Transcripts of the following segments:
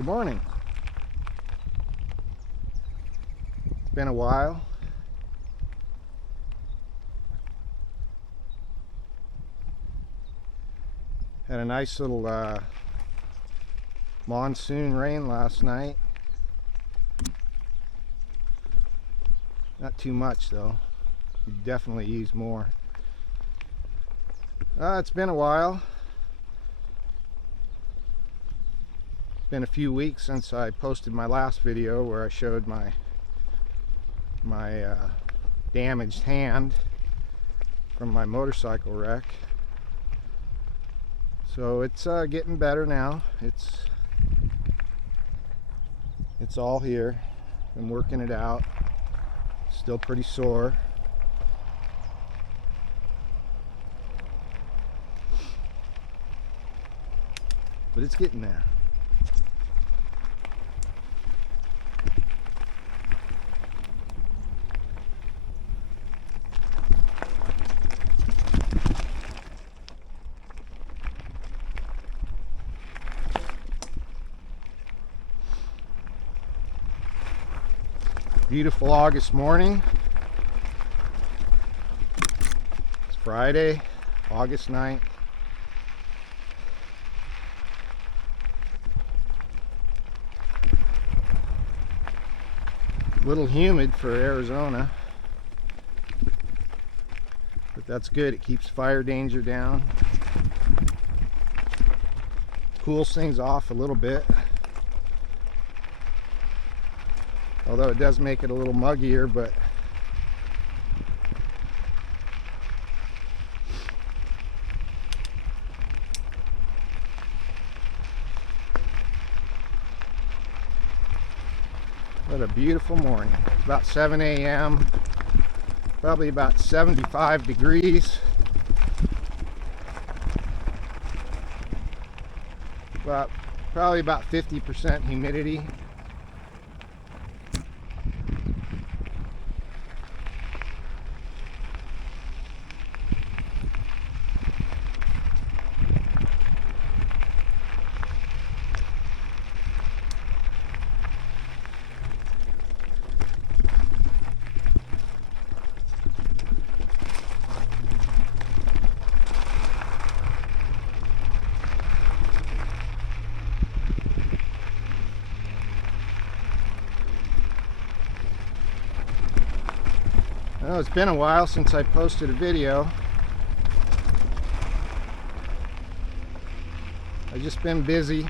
Good morning. It's been a while. Had a nice little monsoon rain last night. Not too much though. Could definitely use more. It's been a while. Been a few weeks since I posted my last video where I showed my damaged hand from my motorcycle wreck. So it's getting better now. It's all here. Been working it out. Still pretty sore. But it's getting there. Beautiful August morning. It's Friday, August 9th. A little humid for Arizona, but that's good. It keeps fire danger down. Cools things off a little bit. Although it does make it a little muggier, but what a beautiful morning. It's about 7 a.m. Probably about 75 degrees. Probably about 50% humidity. Well, it's been a while since I posted a video. I've just been busy.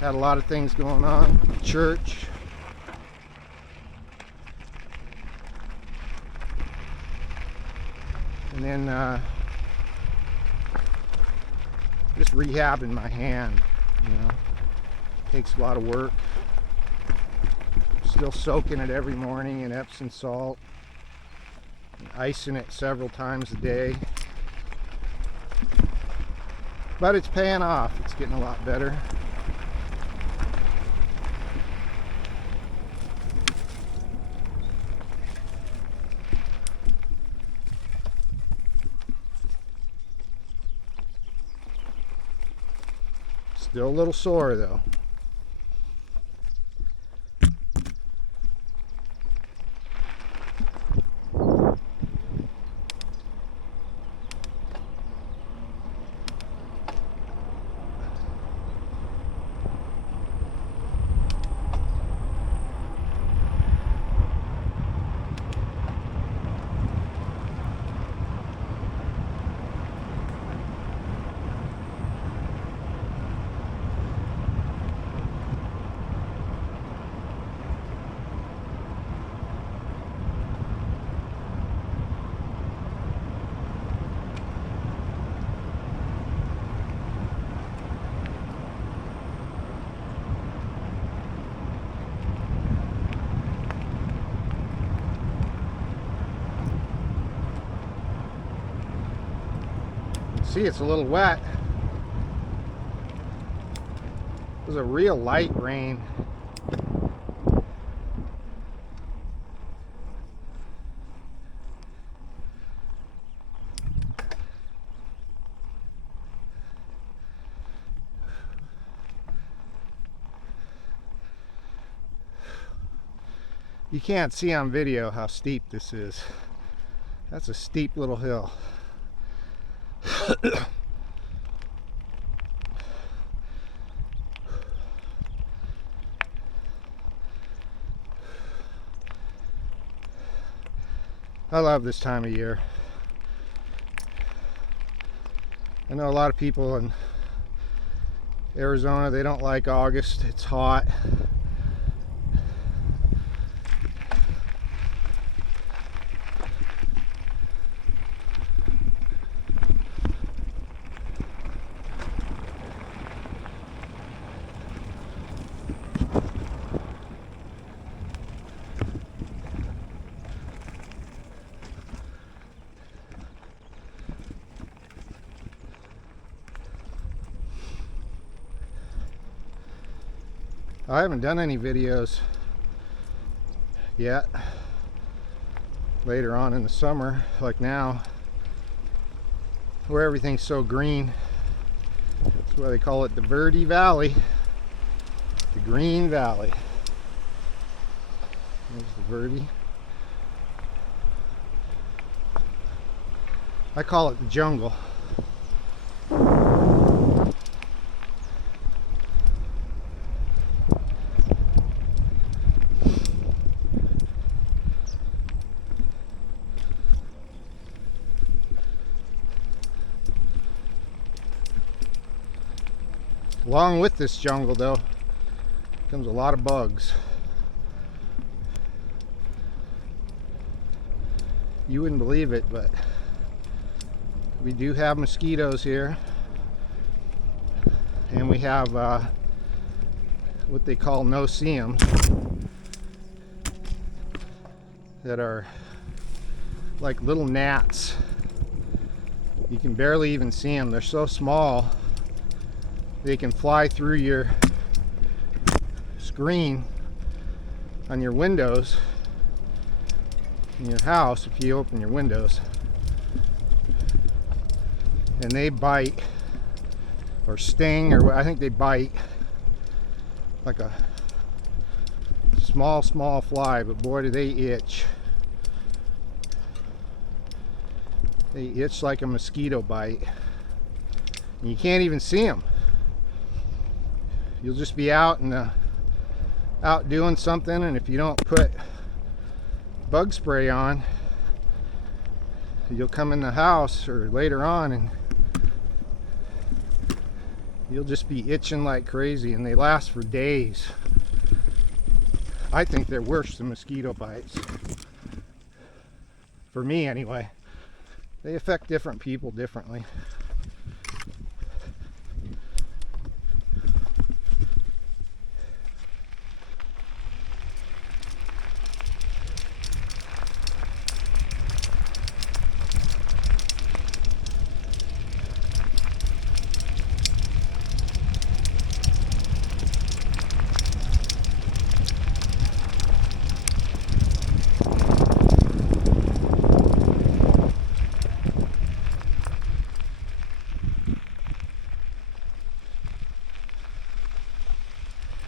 Had a lot of things going on. Church. And then just rehabbing my hand. You know, takes a lot of work. Still soaking it every morning in Epsom salt, and icing it several times a day, but it's paying off. It's getting a lot better. Still a little sore though. See, it's a little wet. It was a real light rain. You can't see on video how steep this is. That's a steep little hill. I love this time of year. I know a lot of people in Arizona, they don't like August. It's hot. I haven't done any videos yet later on in the summer, like now, where everything's so green. That's why they call it the Verde Valley, the Green Valley. There's the Verde. I call it the jungle. Along with this jungle, though, comes a lot of bugs. You wouldn't believe it, but we do have mosquitoes here, and we have what they call no-see-ums that are like little gnats. You can barely even see them. They're so small they can fly through your screen on your windows in your house if you open your windows, and they bite or sting, or I think they bite like a small fly, but boy do they itch. They itch like a mosquito bite, and you can't even see them. You'll just be out and out doing something, and if you don't put bug spray on, you'll come in the house or later on and you'll just be itching like crazy, and they last for days. I think they're worse than mosquito bites. For me anyway. They affect different people differently.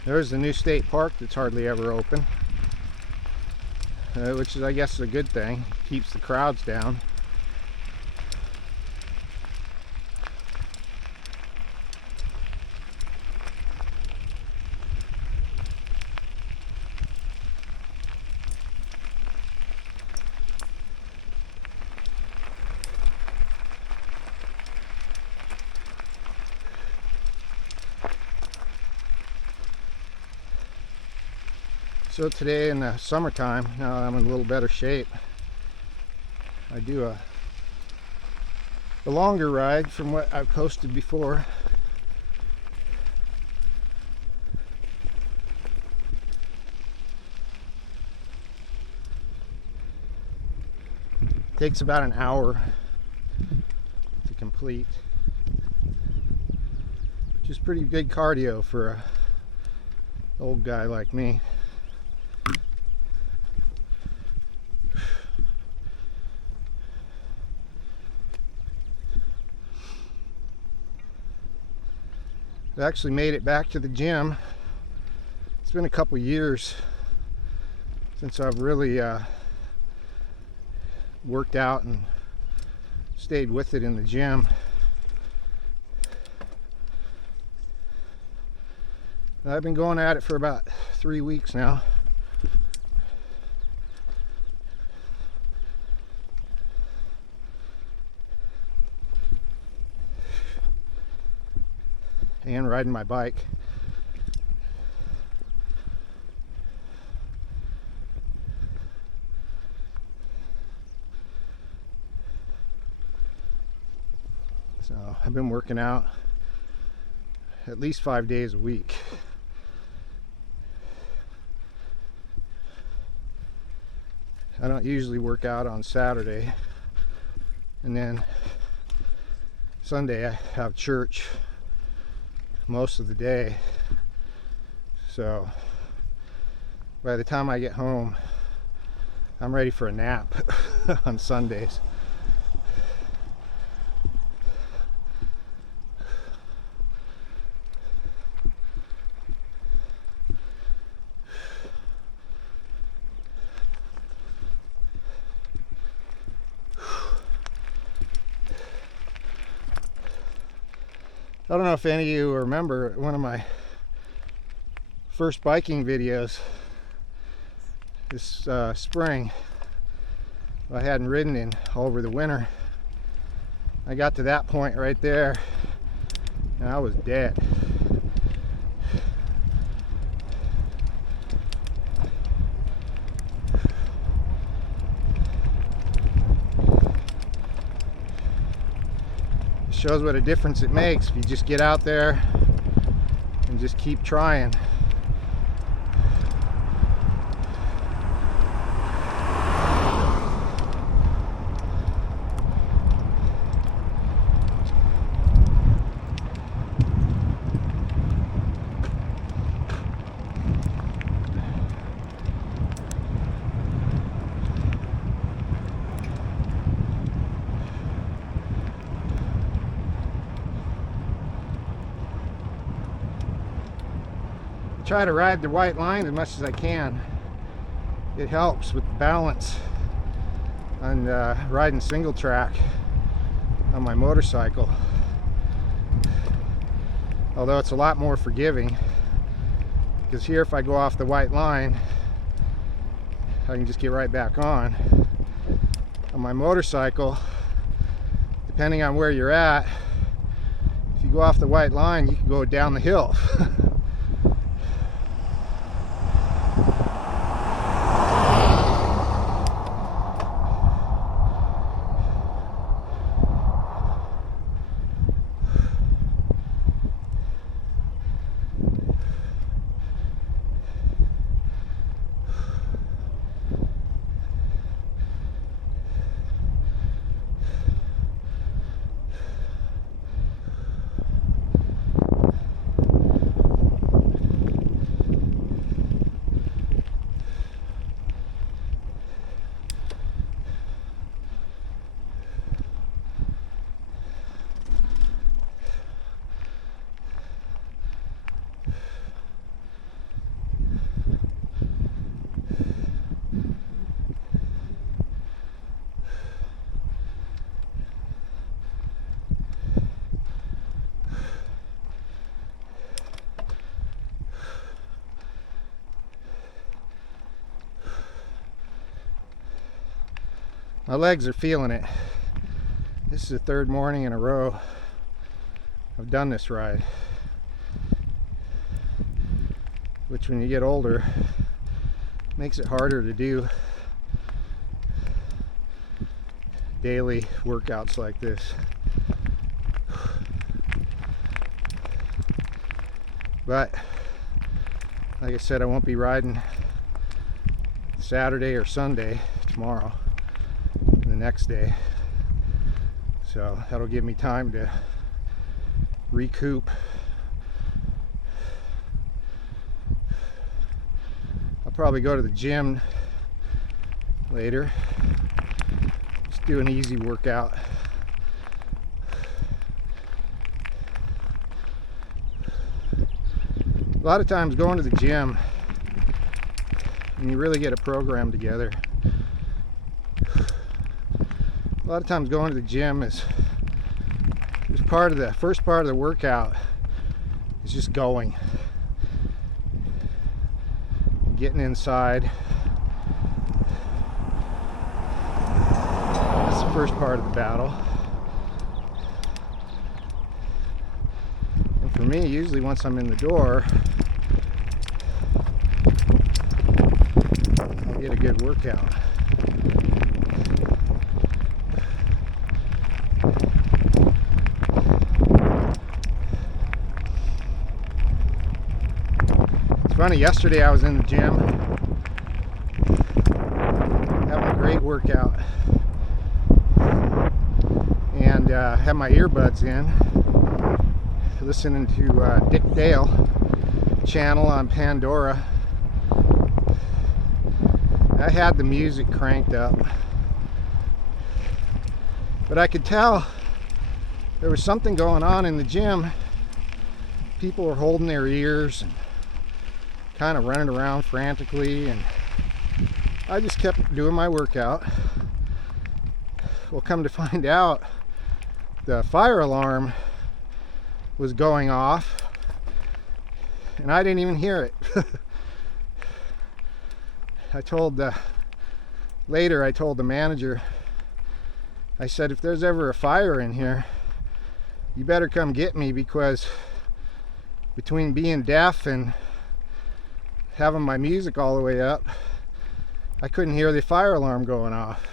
There's the new state park that's hardly ever open, which is, I guess, a good thing. Keeps the crowds down. So today in the summertime, now I'm in a little better shape, I do a longer ride from what I've posted before. It takes about an hour to complete, which is pretty good cardio for an old guy like me. I actually made it back to the gym. It's been a couple years since I've really worked out and stayed with it in the gym. I've been going at it for about 3 weeks now. And riding my bike. So I've been working out at least 5 days a week. I don't usually work out on Saturday, and then Sunday I have church most of the day. So by the time I get home, I'm ready for a nap on Sundays. I don't know if any of you remember one of my first biking videos this spring. I hadn't ridden in over the winter. I got to that point right there and I was dead. Shows what a difference it makes if you just get out there and just keep trying. Try to ride the white line as much as I can. It helps with the balance on riding single track on my motorcycle. Although it's a lot more forgiving, because here if I go off the white line, I can just get right back on. On my motorcycle, depending on where you're at, if you go off the white line, you can go down the hill. My legs are feeling it. This is the third morning in a row I've done this ride, which when you get older makes it harder to do daily workouts like this. But like I said, I won't be riding Saturday or Sunday tomorrow, the next day, so that'll give me time to recoup. I'll probably go to the gym later, just do an easy workout. A lot of times going to the gym and you really get a program together. A lot of times going to the gym is part of the first part of the workout is just going, getting inside. That's the first part of the battle. And for me, usually once I'm in the door, I'll get a good workout. It's funny, yesterday I was in the gym having a great workout and had my earbuds in listening to Dick Dale channel on Pandora. I had the music cranked up, but I could tell there was something going on in the gym. People were holding their ears and kind of running around frantically, and I just kept doing my workout. Well, come to find out, the fire alarm was going off and I didn't even hear it. I told the manager, I said, if there's ever a fire in here, you better come get me, because between being deaf and having my music all the way up, I couldn't hear the fire alarm going off.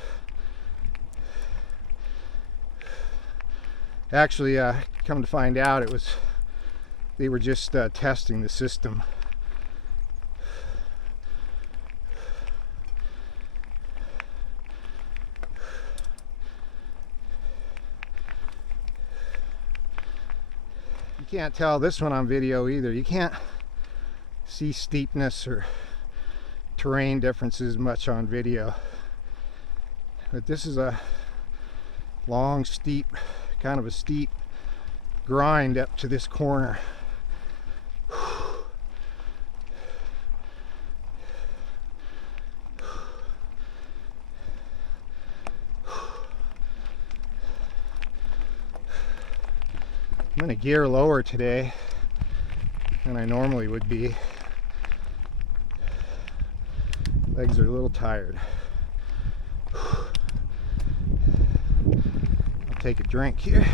Actually, come to find out, they were just testing the system. You can't tell this one on video either. You can't see steepness or terrain differences much on video, but this is a long, steep, kind of a steep grind up to this corner. I'm going to gear lower today than I normally would be. Legs are a little tired. I'll take a drink here.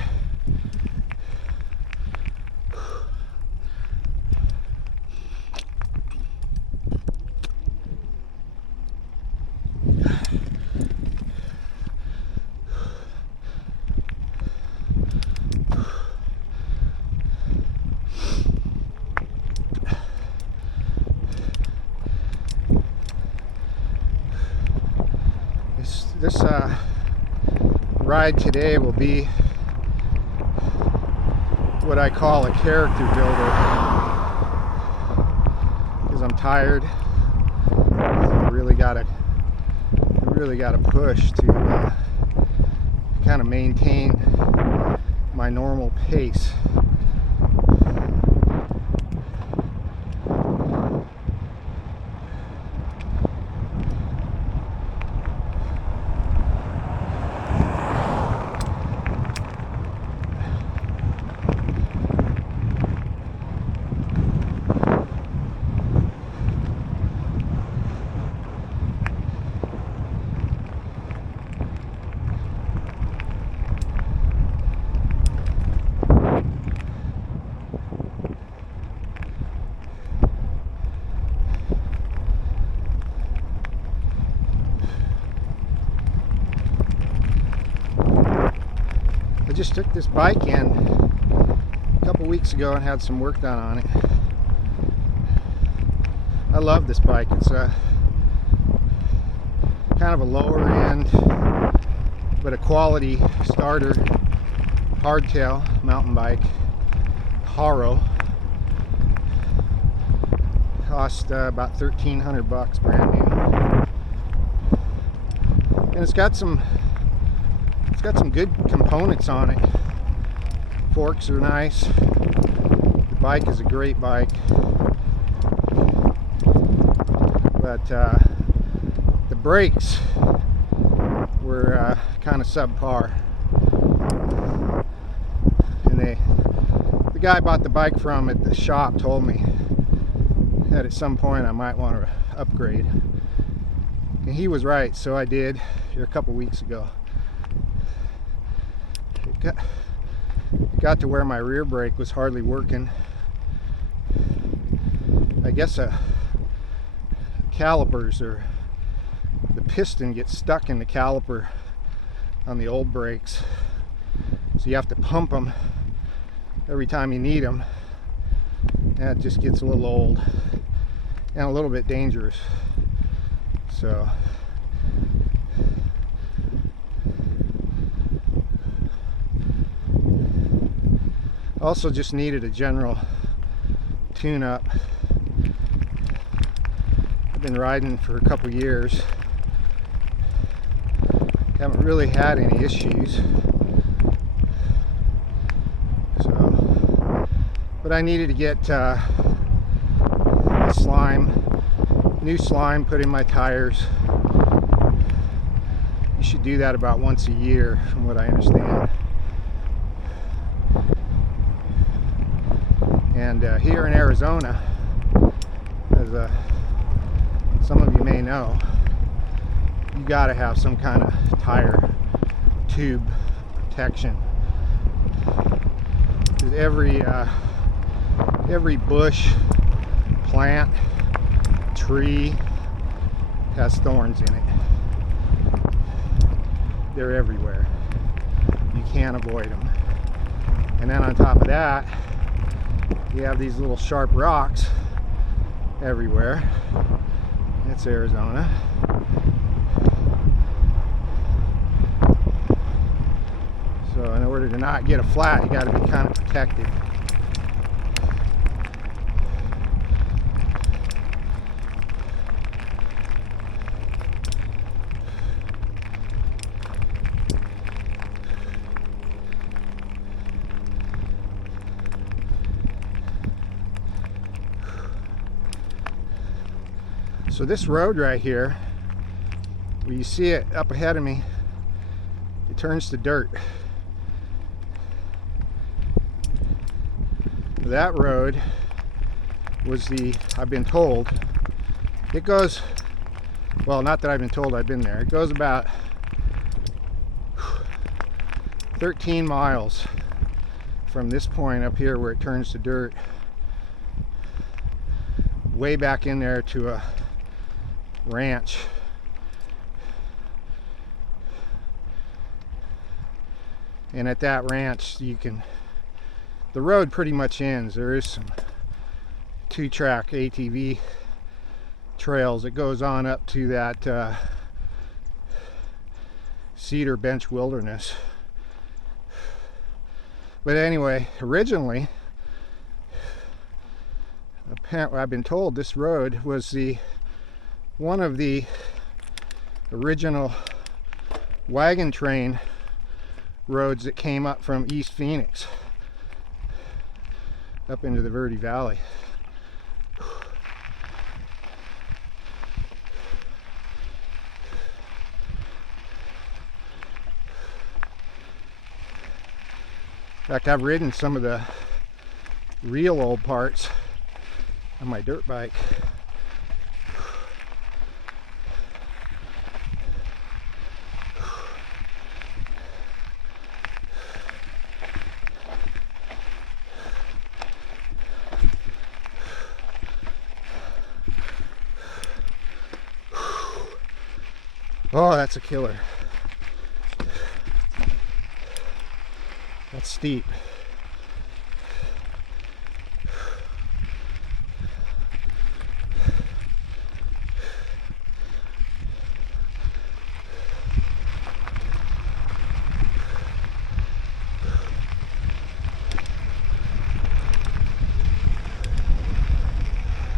This ride today will be what I call a character builder, because I'm tired. I really gotta push to kind of maintain my normal pace. I just took this bike in a couple weeks ago and had some work done on it. I love this bike. It's a kind of a lower end, but a quality starter hardtail mountain bike. Haro. Cost about $1,300 brand new, and it's got some good components on it. Forks are nice. The bike is a great bike, but the brakes were kind of subpar. And the guy I bought the bike from at the shop told me that at some point I might want to upgrade. And he was right, so I did here a couple weeks ago. It got to where my rear brake was hardly working. I guess calipers, or the piston gets stuck in the caliper on the old brakes, so you have to pump them every time you need them. That just gets a little old and a little bit dangerous. So also just needed a general tune-up. I've been riding for a couple years, haven't really had any issues, so, but I needed to get new slime put in my tires. You should do that about once a year, from what I understand. And here in Arizona, as some of you may know, you got to have some kind of tire tube protection. Every bush, plant, tree has thorns in it. They're everywhere. You can't avoid them. And then on top of that, you have these little sharp rocks everywhere. It's Arizona. So in order to not get a flat, you got to be kind of protected. So this road right here, where you see it up ahead of me, it turns to dirt. That road was I've been told, it goes, well, not that I've been told, I've been there. It goes about 13 miles from this point up here where it turns to dirt, way back in there to a ranch. And at that ranch, the road pretty much ends. There is some 2-track ATV trails that goes on up to that Cedar Bench Wilderness. But anyway, originally, apparently I've been told this road was one of the original wagon train roads that came up from East Phoenix up into the Verde Valley. In fact, I've ridden some of the real old parts on my dirt bike. Oh, that's a killer. That's steep.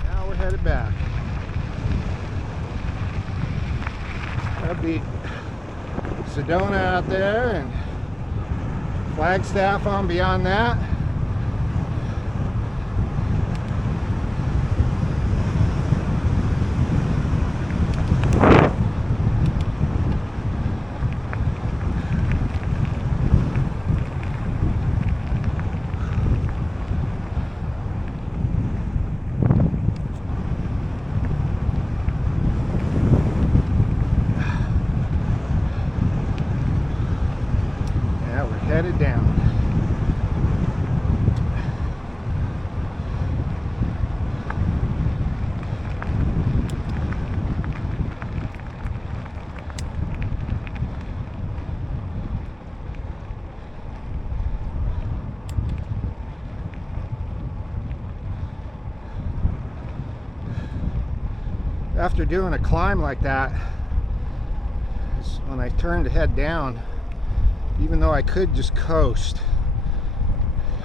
Now we're headed back. That'd be Sedona out there and Flagstaff on beyond that. after doing a climb like that, when I turned to head down, even though I could just coast,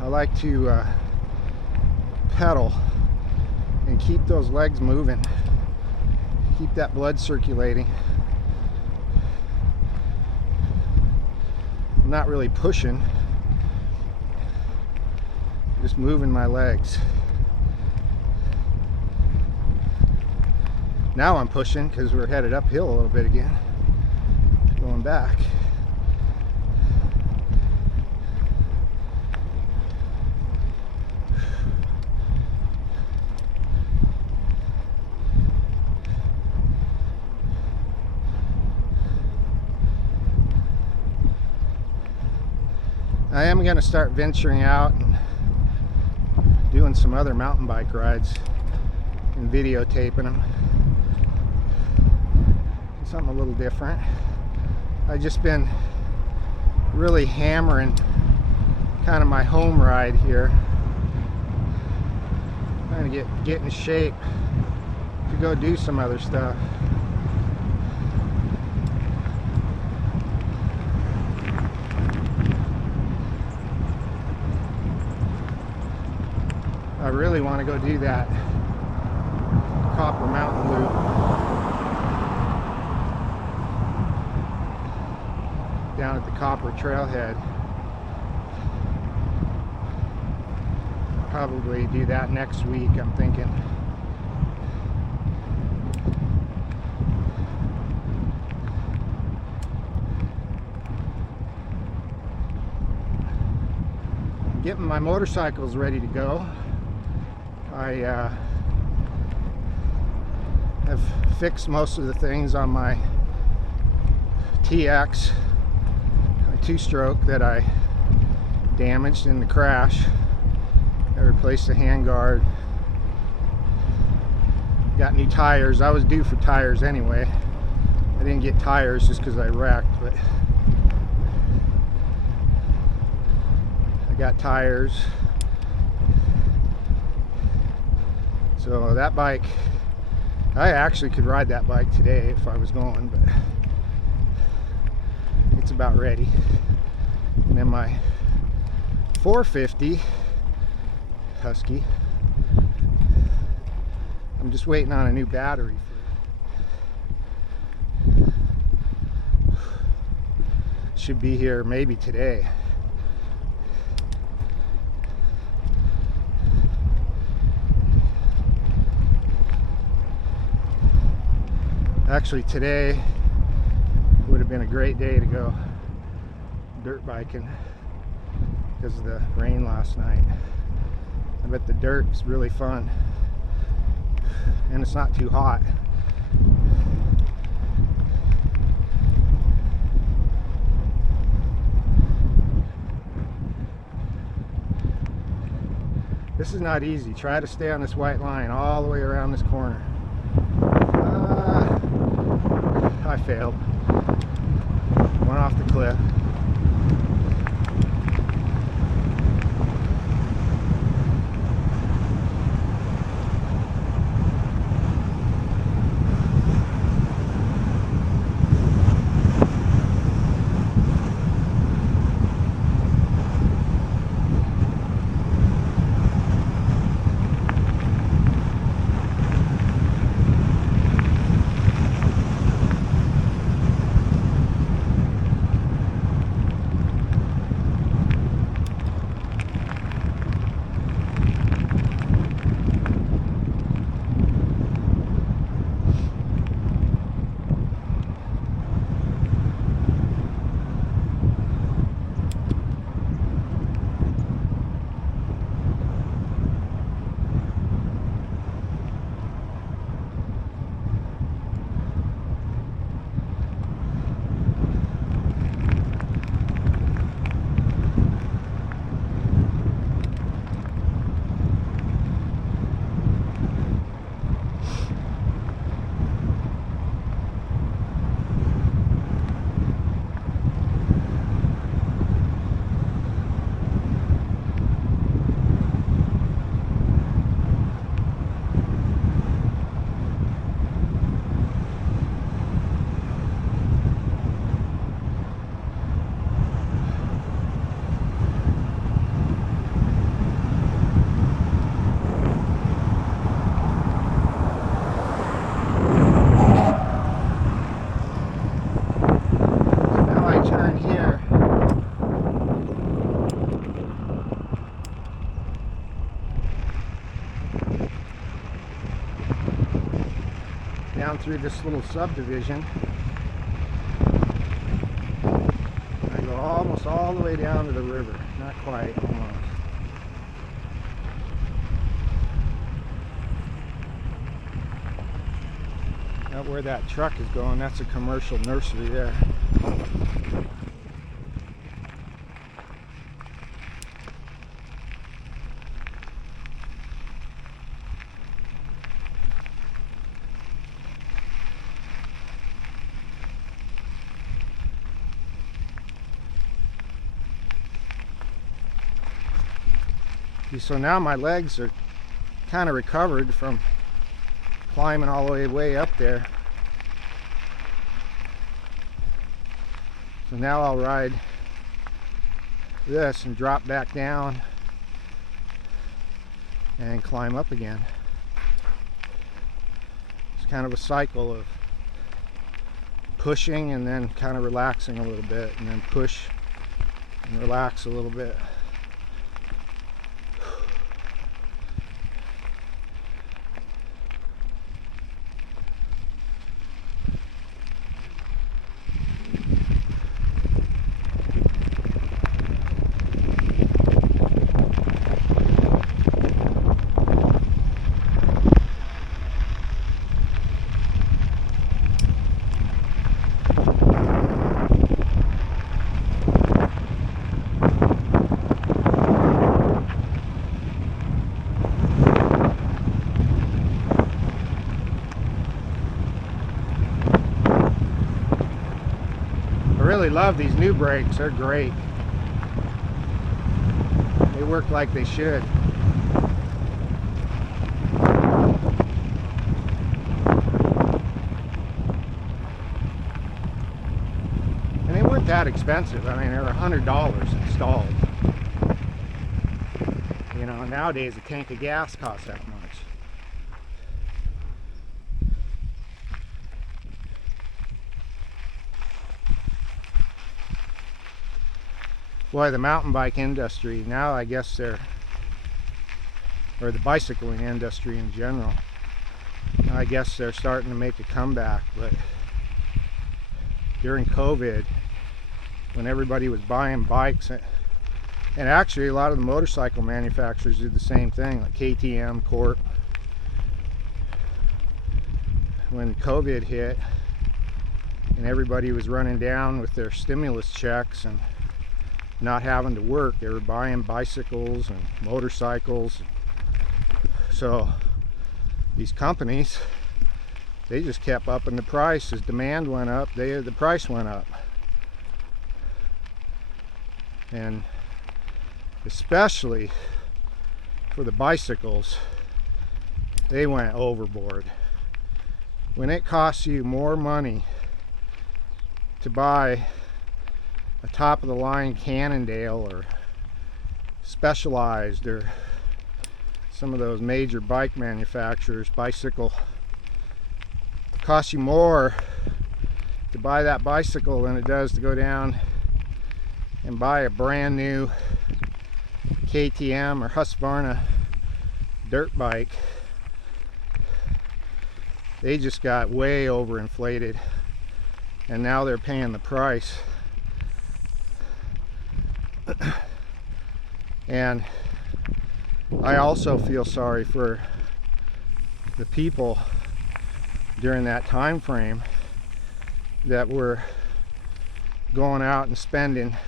I like to pedal and keep those legs moving, keep that blood circulating. I'm not really pushing, just moving my legs. Now I'm pushing because we're headed uphill a little bit again, going back. I am going to start venturing out and doing some other mountain bike rides and videotaping them. Something a little different. I've just been really hammering kind of my home ride here, trying to get in shape to go do some other stuff. I really want to go do that Copper Mountain Loop. Down at the Copper Trailhead. Probably do that next week, I'm thinking. Getting my motorcycles ready to go. I have fixed most of the things on my TX, my two-stroke that I damaged in the crash. I replaced the handguard. Got new tires. I was due for tires anyway. I didn't get tires just because I wrecked, but I got tires. So that bike, I actually could ride that bike today if I was going, but it's about ready. And then my 450 Husky, I'm just waiting on a new battery for it. Should be here maybe today. Actually, today would have been a great day to go dirt biking because of the rain last night. I bet the dirt is really fun and it's not too hot. This is not easy. Try to stay on this white line all the way around this corner. I failed. Went off the cliff. down through this little subdivision. I go almost all the way down to the river. Not quite, almost. Out where that truck is going, that's a commercial nursery there. So now my legs are kind of recovered from climbing all the way up there. So now I'll ride this and drop back down and climb up again. It's kind of a cycle of pushing and then kind of relaxing a little bit, and then push and relax a little bit. I really love these new brakes. They're great. They work like they should. And they weren't that expensive. I mean, they were $100 installed. You know, nowadays a tank of gas costs that much. Boy, the mountain bike industry now, I guess or the bicycling industry in general, I guess they're starting to make a comeback. But during COVID, when everybody was buying bikes, and actually a lot of the motorcycle manufacturers did the same thing, like KTM, Corp. When COVID hit and everybody was running down with their stimulus checks and not having to work, they were buying bicycles and motorcycles. So these companies, they just kept upping the price. As demand went up, the price went up. And especially for the bicycles, they went overboard. When it costs you more money to buy a top of the line Cannondale or Specialized or some of those major bike manufacturers, bicycle, costs you more to buy that bicycle than it does to go down and buy a brand new KTM or Husqvarna dirt bike. They just got way overinflated, and now they're paying the price. And I also feel sorry for the people during that time frame that were going out and spending,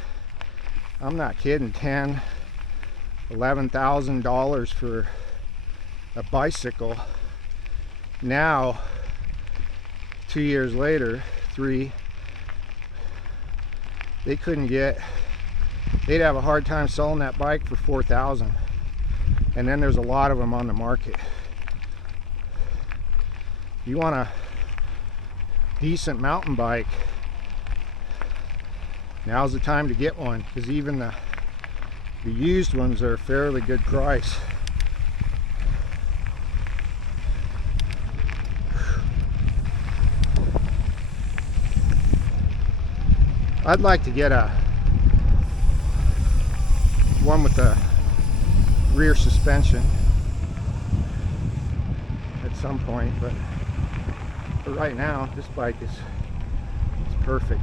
I'm not kidding, $10,000-$11,000 for a bicycle. Now 2 years later, 3, they couldn't get, they'd have a hard time selling that bike for $4,000. And then there's a lot of them on the market. If you want a decent mountain bike, now's the time to get one, because even the used ones are a fairly good price. I'd like to get one with a rear suspension at some point, but But right now, this bike is perfect.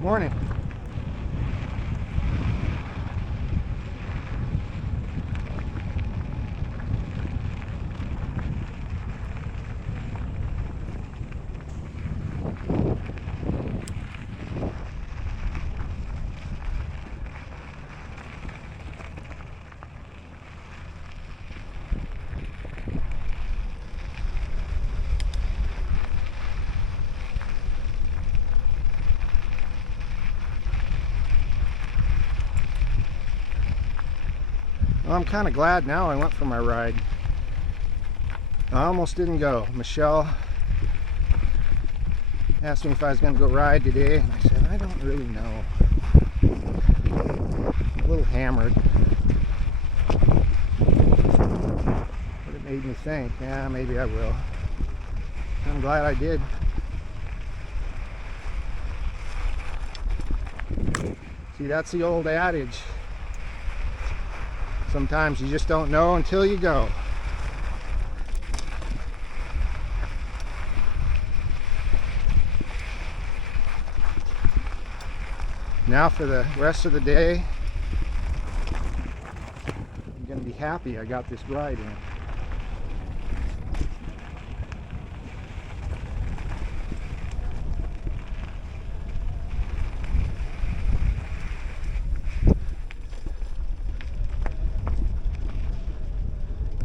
Morning. Well, I'm kind of glad now I went for my ride. I almost didn't go. Michelle asked me if I was going to go ride today, and I said, I don't really know. A little hammered. But it made me think, yeah, maybe I will. I'm glad I did. See, that's the old adage. Sometimes you just don't know until you go. Now for the rest of the day, I'm going to be happy I got this ride in.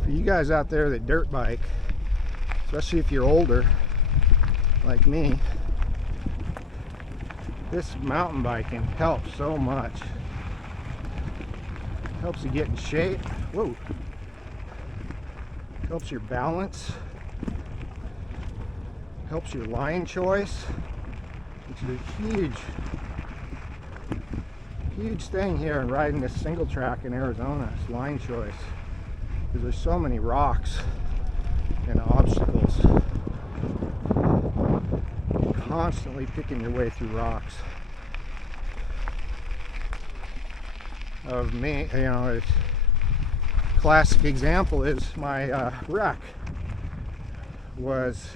For you guys out there that dirt bike, especially if you're older like me, this mountain biking helps so much. Helps you get in shape. Whoa. Helps your balance. Helps your line choice, which is a huge thing here in riding this single track in Arizona. It's line choice. Because there's so many rocks and obstacles. You're constantly picking your way through rocks. Of me, you know, a classic example is my wreck was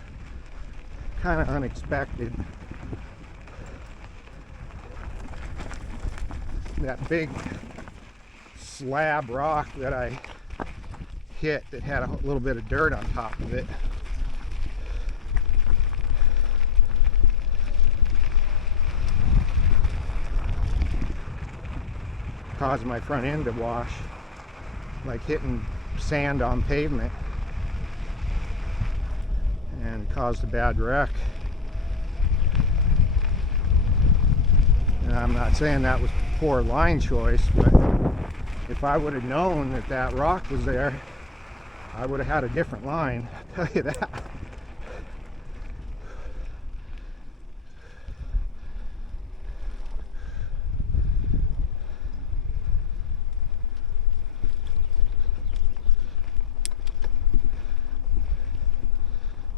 kind of unexpected. That big slab rock that I hit that had a little bit of dirt on top of it. Caused my front end to wash, like hitting sand on pavement, and caused a bad wreck. And I'm not saying that was poor line choice, but if I would have known that that rock was there, I would have had a different line, I'll tell you that.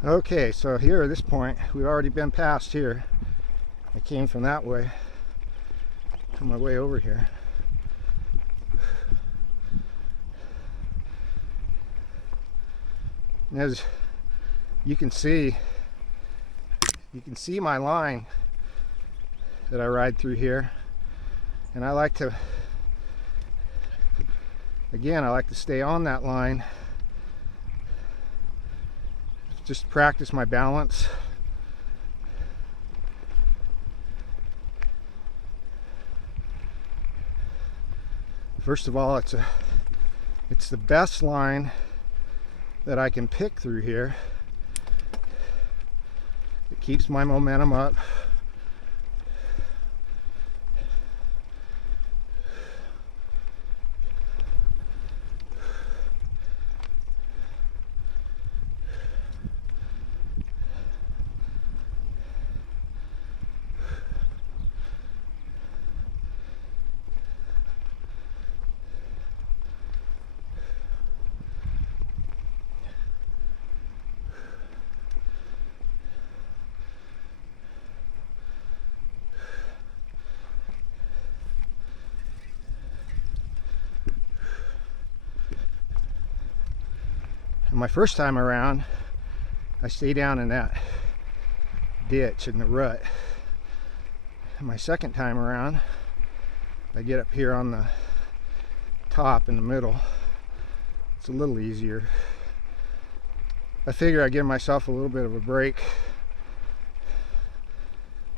Okay, so here at this point, we've already been past here. I came from that way, on my way over here. And as you can see my line that I ride through here. And I like to, again, I like to stay on that line. Just practice my balance. First of all, it's the best line that I can pick through here. It keeps my momentum up. And my first time around, I stay down in that ditch in the rut. And my second time around, I get up here on the top in the middle. It's a little easier. I figure I give myself a little bit of a break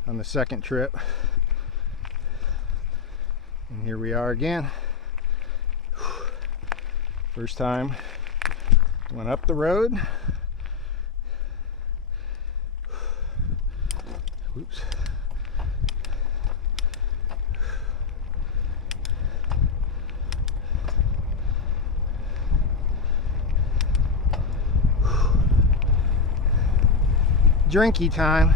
on the second trip. And here we are again. First time went up the road. Oops. Drinky time.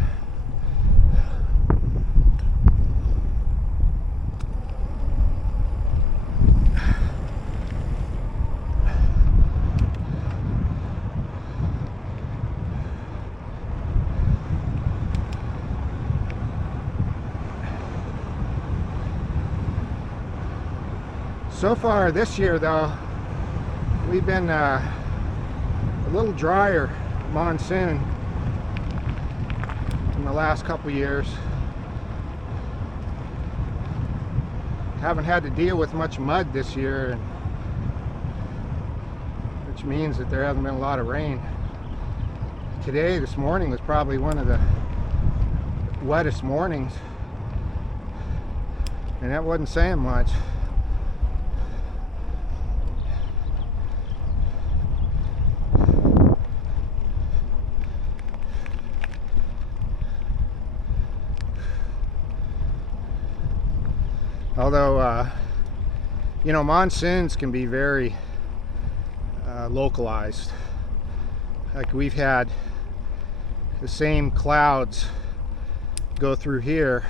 So far this year though, we've been a little drier monsoon in the last couple years. Haven't had to deal with much mud this year, which means that there hasn't been a lot of rain. This morning was probably one of the wettest mornings, and that wasn't saying much. Although, you know, monsoons can be very localized. Like we've had the same clouds go through here,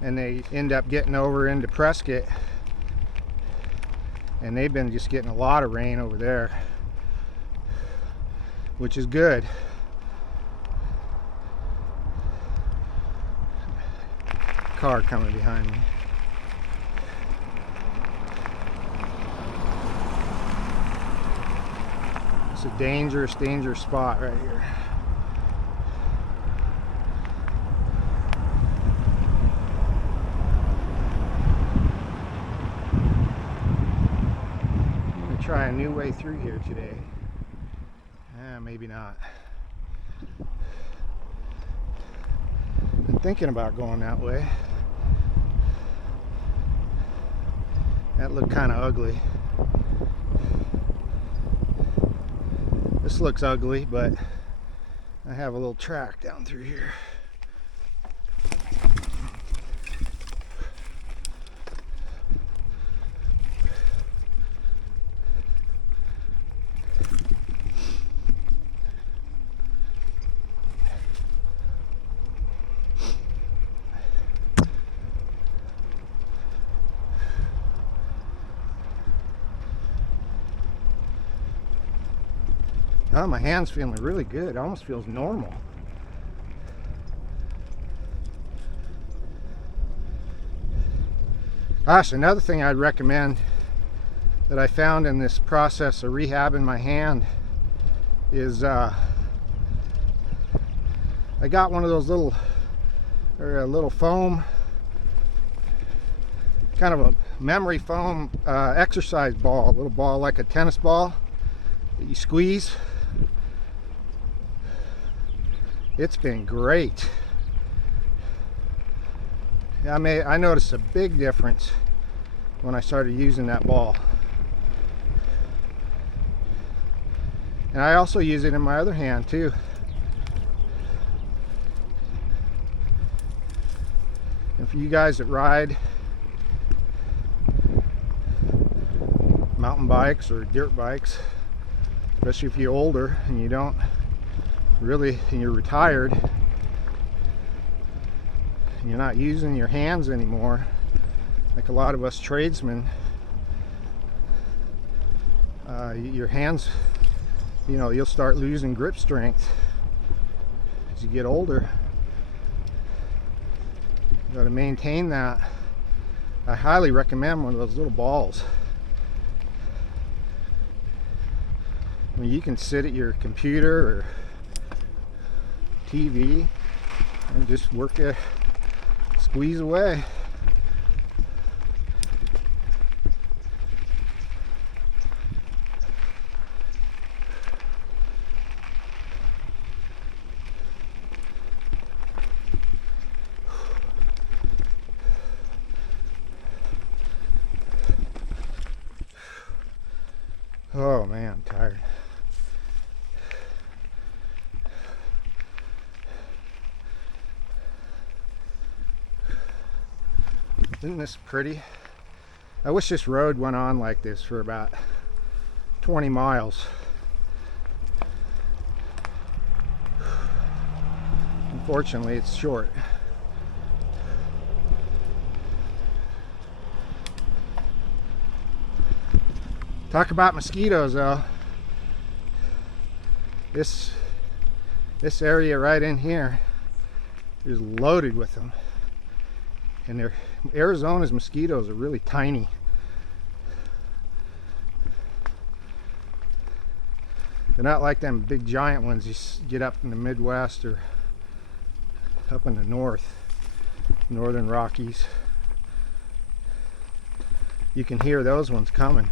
and they end up getting over into Prescott, and they've been just getting a lot of rain over there, which is good. Car coming behind me. It's a dangerous spot right here. I'm gonna try a new way through here today. Maybe not. Been thinking about going that way. That looked kind of ugly. This looks ugly, but I have a little track down through here. Oh, my hand's feeling really good. It almost feels normal. Gosh, another thing I'd recommend that I found in this process of rehabbing my hand is I got one of those little foam, kind of a memory foam exercise ball, a little ball like a tennis ball that you squeeze. It's been great. I noticed a big difference when I started using that ball. And I also use it in my other hand too. And for you guys that ride mountain bikes or dirt bikes, especially if you're older and you don't really, and you're retired and you're not using your hands anymore, like a lot of us tradesmen, your hands, you know, you'll start losing grip strength as you get older. You got to maintain that. I highly recommend one of those little balls. mean, you can sit at your computer or TV and just work it, squeeze away. Oh man, I'm tired. Isn't this pretty? I wish this road went on like this for about 20 miles. Unfortunately, it's short. Talk about mosquitoes though. This area right in here is loaded with them. And Arizona's mosquitoes are really tiny. They're not like them big giant ones you get up in the Midwest or up in the northern Rockies. You can hear those ones coming.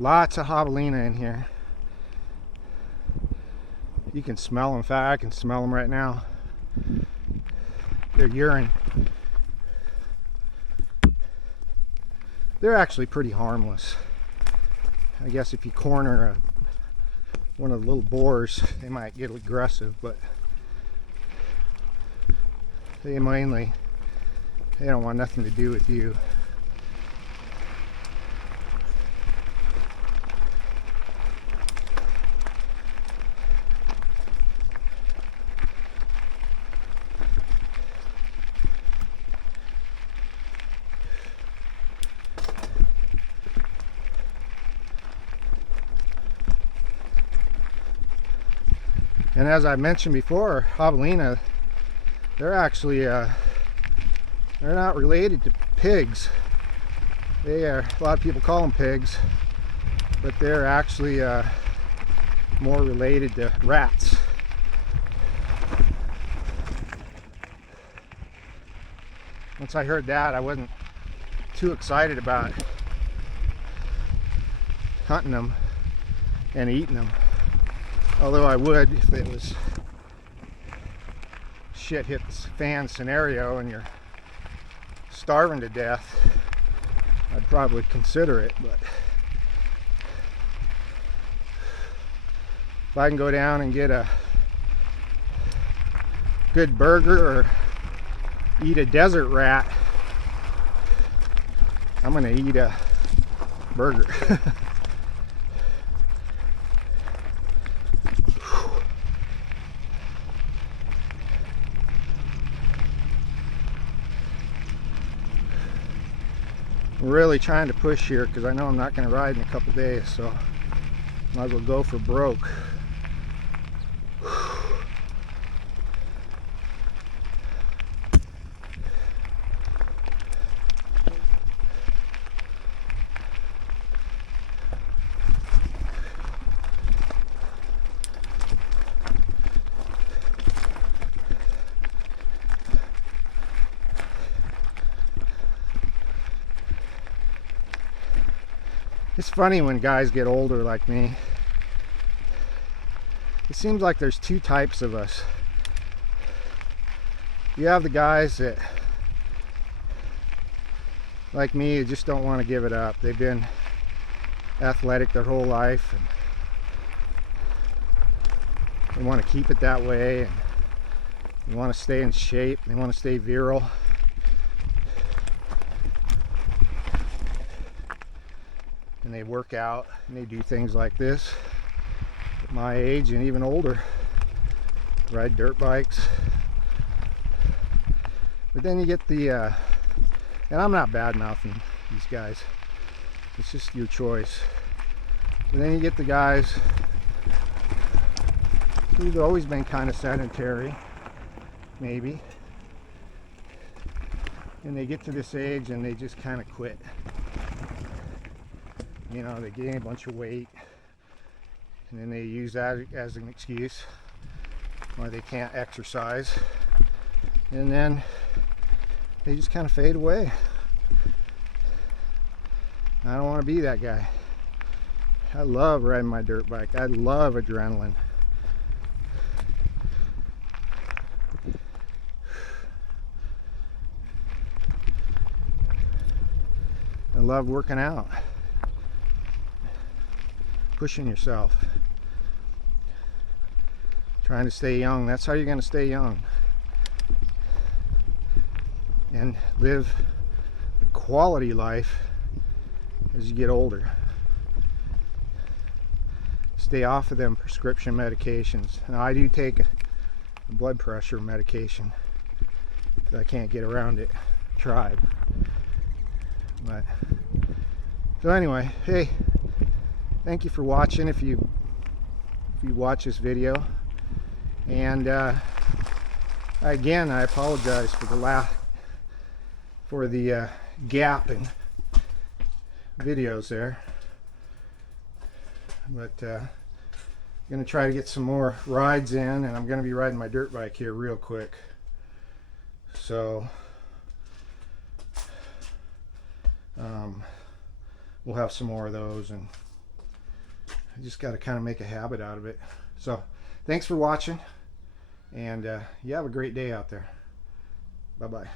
Lots of javelina in here. You can smell them. In fact, I can smell them right now. They're urine. They're actually pretty harmless. I guess if you corner one of the little boars, they might get aggressive, but they don't want nothing to do with you. And as I mentioned before, javelina, they're actually they're not related to pigs. They are, a lot of people call them pigs, but they're actually more related to rats. Once I heard that, I wasn't too excited about hunting them and eating them. Although I would if it was shit hits fan scenario and you're starving to death, I'd probably consider it. But if I can go down and get a good burger or eat a desert rat, I'm gonna eat a burger. I'm really trying to push here because I know I'm not going to ride in a couple days, so might as well go for broke. It's funny when guys get older like me. It seems like there's two types of us. You have the guys that, like me, just don't want to give it up. They've been athletic their whole life and they want to keep it that way, and they want to stay in shape, they want to stay virile. And they work out and they do things like this at my age and even older, ride dirt bikes. But then you get the and I'm not bad mouthing these guys, it's just your choice. But then you get the guys we've always been kind of sedentary, maybe. And they get to this age and they just kind of quit. You know, they gain a bunch of weight, and then they use that as an excuse why they can't exercise, and then they just kind of fade away. I don't want to be that guy. I love riding my dirt bike. I love adrenaline. I love working out, pushing yourself, trying to stay young. That's how you're going to stay young and live a quality life as you get older. Stay off of them prescription medications. Now, I do take a blood pressure medication because I can't get around it. Tried. But so anyway, hey, thank you for watching. If you watch this video, and again, I apologize for the gap in videos there, but I'm gonna try to get some more rides in, and I'm gonna be riding my dirt bike here real quick, so we'll have some more of those, and I just got to kind of make a habit out of it. So thanks for watching, and you have a great day out there. Bye bye.